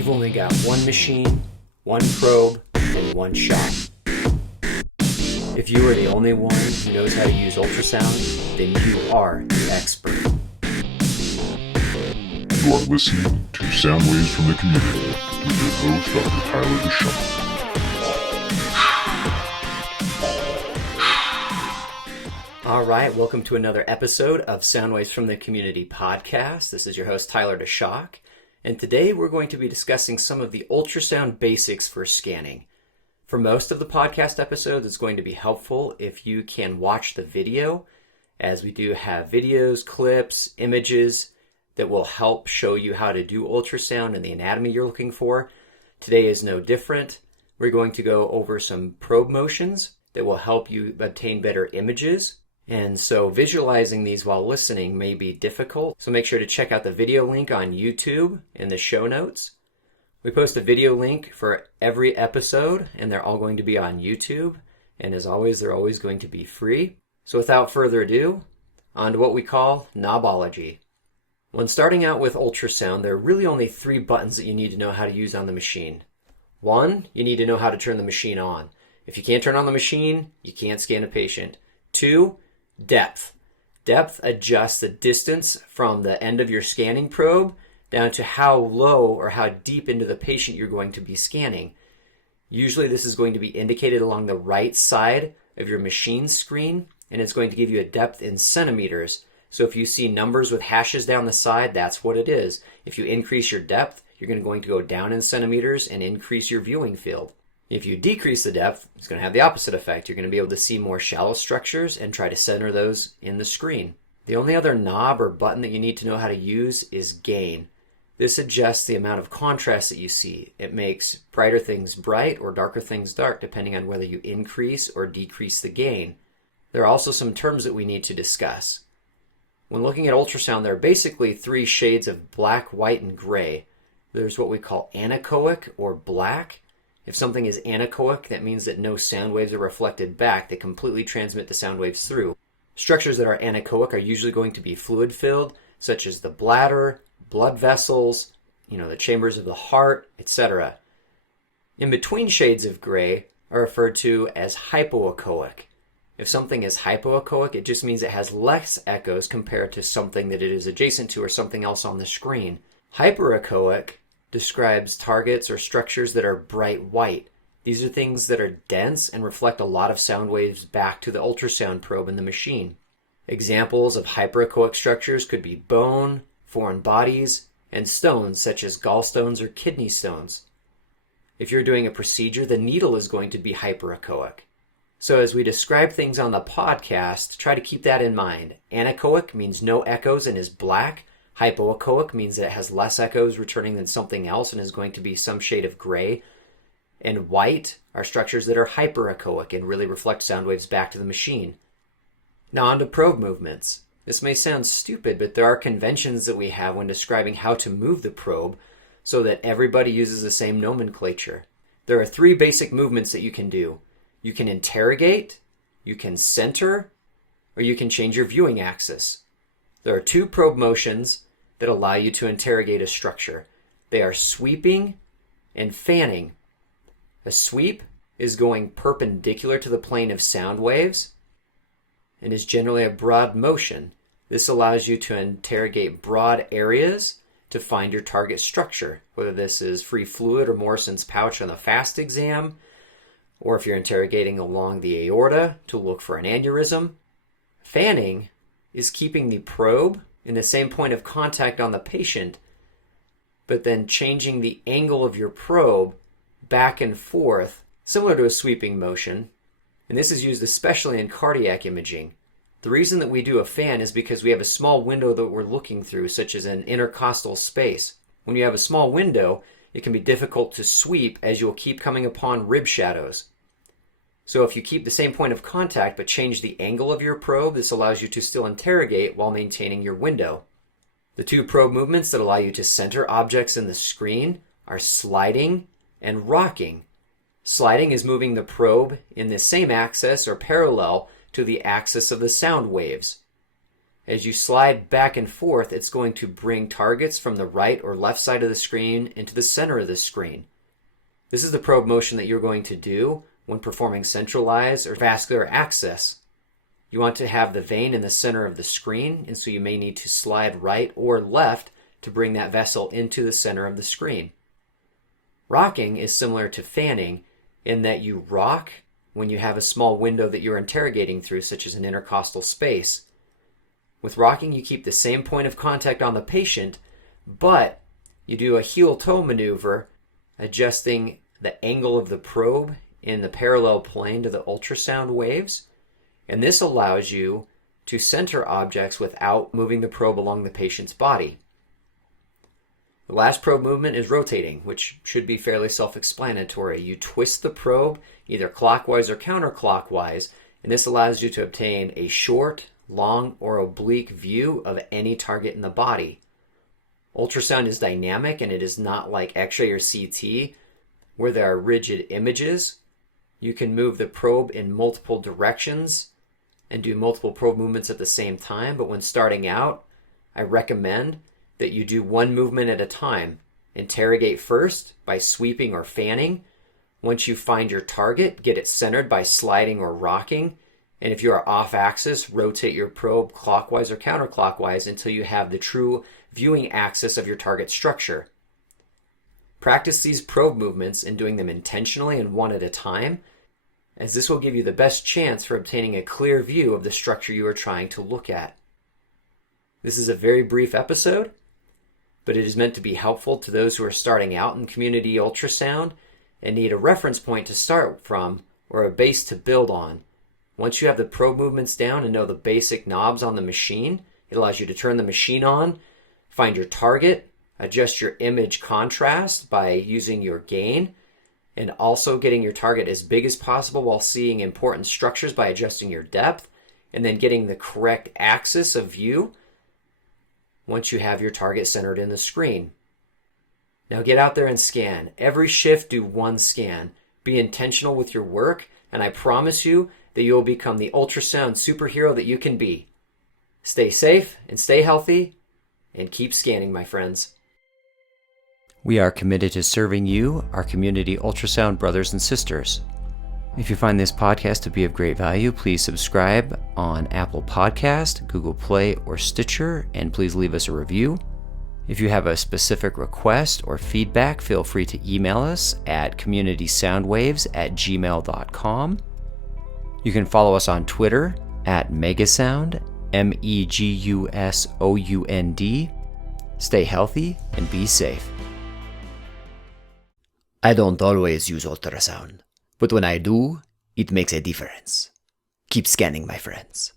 You've only got one machine, one probe, and one shot. If you are the only one who knows how to use ultrasound, then you are the expert. You are listening to Sound Waves from the Community with your host, Dr. Tyler DeShawn. All right, welcome to another episode of Sound Waves from the Community podcast. This is your host, Tyler DeShawn, and today we're going to be discussing some of the ultrasound basics for scanning. For most of the podcast episodes, it's going to be helpful if you can watch the video, as we do have videos, clips, images that will help show you how to do ultrasound and the anatomy you're looking for. Today is no different. We're going to go over some probe motions that will help you obtain better images. And so visualizing these while listening may be difficult. So make sure to check out the video link on YouTube in the show notes. We post a video link for every episode, and they're all going to be on YouTube. And as always, they're always going to be free. So without further ado, on to what we call knobology. When starting out with ultrasound, there are really only three buttons that you need to know how to use on the machine. One, you need to know how to turn the machine on. If you can't turn on the machine, you can't scan a patient. Two, depth. Depth adjusts the distance from the end of your scanning probe down to how low or how deep into the patient you're going to be scanning. Usually this is going to be indicated along the right side of your machine screen, and it's going to give you a depth in centimeters. So if you see numbers with hashes down the side, that's what it is. If you increase your depth, you're going to go down in centimeters and increase your viewing field. If you decrease the depth, it's going to have the opposite effect. You're going to be able to see more shallow structures and try to center those in the screen. The only other knob or button that you need to know how to use is gain. This adjusts the amount of contrast that you see. It makes brighter things bright or darker things dark, depending on whether you increase or decrease the gain. There are also some terms that we need to discuss. When looking at ultrasound, there are basically three shades of black, white, and gray. There's what we call anechoic or black. If something is anechoic, that means that no sound waves are reflected back. They completely transmit the sound waves through. Structures that are anechoic are usually going to be fluid-filled, such as the bladder, blood vessels, the chambers of the heart, etc. In between shades of gray are referred to as hypoechoic. If something is hypoechoic, it just means it has less echoes compared to something that it is adjacent to or something else on the screen. Hyperechoic describes targets or structures that are bright white. These are things that are dense and reflect a lot of sound waves back to the ultrasound probe in the machine. Examples of hyperechoic structures could be bone, foreign bodies, and stones such as gallstones or kidney stones. If you're doing a procedure, the needle is going to be hyperechoic. So as we describe things on the podcast, try to keep that in mind. Anechoic means no echoes and is black. Hypoechoic means that it has less echoes returning than something else and is going to be some shade of gray. And white are structures that are hyperechoic and really reflect sound waves back to the machine. Now on to probe movements. This may sound stupid, but there are conventions that we have when describing how to move the probe so that everybody uses the same nomenclature. There are three basic movements that you can do. You can interrogate, you can center, or you can change your viewing axis. There are two probe motions that allow you to interrogate a structure. They are sweeping and fanning. A sweep is going perpendicular to the plane of sound waves and is generally a broad motion. This allows you to interrogate broad areas to find your target structure, whether this is free fluid or Morrison's pouch on the FAST exam, or if you're interrogating along the aorta to look for an aneurysm. Fanning is keeping the probe in the same point of contact on the patient, but then changing the angle of your probe back and forth, similar to a sweeping motion. And this is used especially in cardiac imaging. The reason that we do a fan is because we have a small window that we're looking through, such as an intercostal space. When you have a small window, it can be difficult to sweep as you'll keep coming upon rib shadows. So if you keep the same point of contact but change the angle of your probe, this allows you to still interrogate while maintaining your window. The two probe movements that allow you to center objects in the screen are sliding and rocking. Sliding is moving the probe in the same axis or parallel to the axis of the sound waves. As you slide back and forth, it's going to bring targets from the right or left side of the screen into the center of the screen. This is the probe motion that you're going to do when performing centralized or vascular access. You want to have the vein in the center of the screen, and so you may need to slide right or left to bring that vessel into the center of the screen. Rocking is similar to fanning in that you rock when you have a small window that you're interrogating through, such as an intercostal space. With rocking, you keep the same point of contact on the patient, but you do a heel-toe maneuver, adjusting the angle of the probe in the parallel plane to the ultrasound waves, and this allows you to center objects without moving the probe along the patient's body. The last probe movement is rotating, which should be fairly self-explanatory. You twist the probe either clockwise or counterclockwise, and this allows you to obtain a short, long, or oblique view of any target in the body. Ultrasound is dynamic, and it is not like X-ray or CT where there are rigid images. You can move the probe in multiple directions and do multiple probe movements at the same time, but when starting out, I recommend that you do one movement at a time. Interrogate first by sweeping or fanning. Once you find your target, get it centered by sliding or rocking. And if you are off axis, rotate your probe clockwise or counterclockwise until you have the true viewing axis of your target structure. Practice these probe movements and doing them intentionally and one at a time, as this will give you the best chance for obtaining a clear view of the structure you are trying to look at. This is a very brief episode, but it is meant to be helpful to those who are starting out in community ultrasound and need a reference point to start from or a base to build on. Once you have the probe movements down and know the basic knobs on the machine, it allows you to turn the machine on, find your target, adjust your image contrast by using your gain, and also getting your target as big as possible while seeing important structures by adjusting your depth, and then getting the correct axis of view once you have your target centered in the screen. Now get out there and scan. Every shift, do one scan. Be intentional with your work, and I promise you that you will become the ultrasound superhero that you can be. Stay safe and stay healthy, and keep scanning, my friends. We are committed to serving you, our community ultrasound brothers and sisters. If you find this podcast to be of great value, please subscribe on Apple Podcast, Google Play, or Stitcher, and please leave us a review. If you have a specific request or feedback, feel free to email us at communitysoundwaves@gmail.com. You can follow us on Twitter at Megasound, MEGUSOUND. Stay healthy and be safe. I don't always use ultrasound, but when I do, it makes a difference. Keep scanning, my friends.